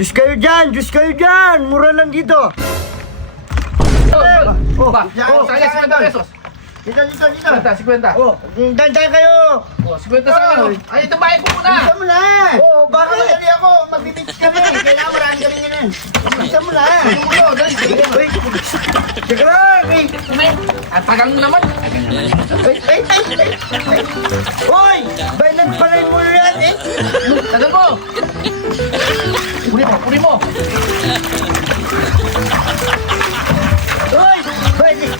Diyos kayo dyan! Diyos kayo dyan! Mura lang dito! Saya 50 pesos. Dito! 50. Oh, dandan kayo! 50 sa akin. Ay, ito bayad ko muna. Bisa mo na! Oh, bakit? Madali ako, magbibits kami. Kailangan marami kami ganun. Bisa mo na! Dali. Uy! Teka lang! At tagang mo naman. Ay! Uy! Bayad pa rin mo yan eh! Tagal mo. Kunin mo. Uy! Bayad!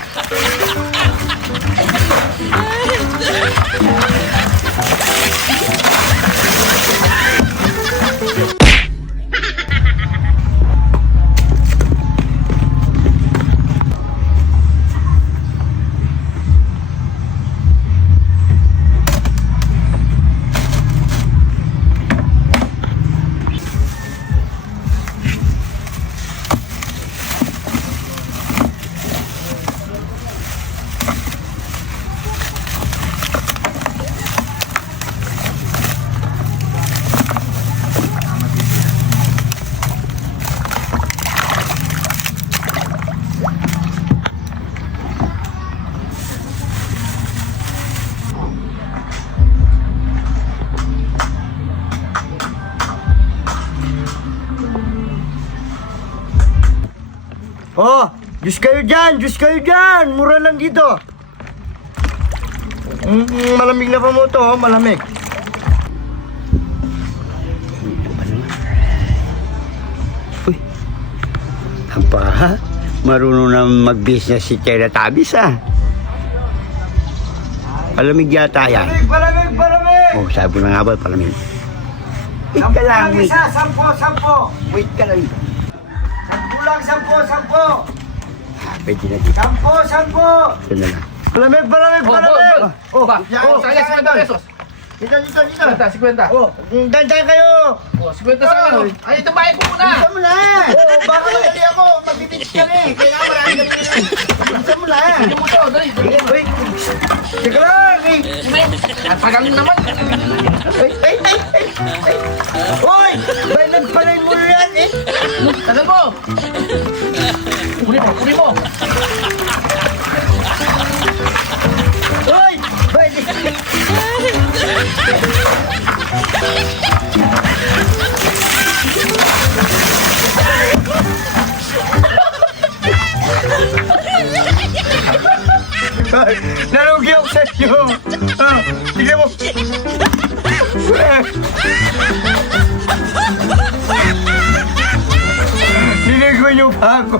Oh, Diyos kayo dyan! Diyos kayo dyan! Mura lang dito! Malamig na pa mo to, oh, malamig. Uy, aba, marunong na mag-business si Tera Tabis Palamig yata yan. Palamig! Oh, sabi ko na nga ba, palamig. Wait ka lang, wait. Isa, 10! Wait ka lang. 10 lang, 10! Pwede na dito. 10! Ito na lang. Palamig! Saya 50 pesos. Dito! 50. Oh, dandan kayo! 50 sa akin. Ay, ito bayad ko muna. Bisa mo na! Oh, Bakit? Madali ako, magbibits kami. Kailangan marami kami ganun. Bisa mo na! Dali. Uy! Teka lang! At tagang mo naman. Uy! Bayad pa rin mo yan eh! Tagal mo. Kunin mo. Uy! Bayad! Nalugi ako sa inyo! Tignan mo! Niligo niyo pa ako!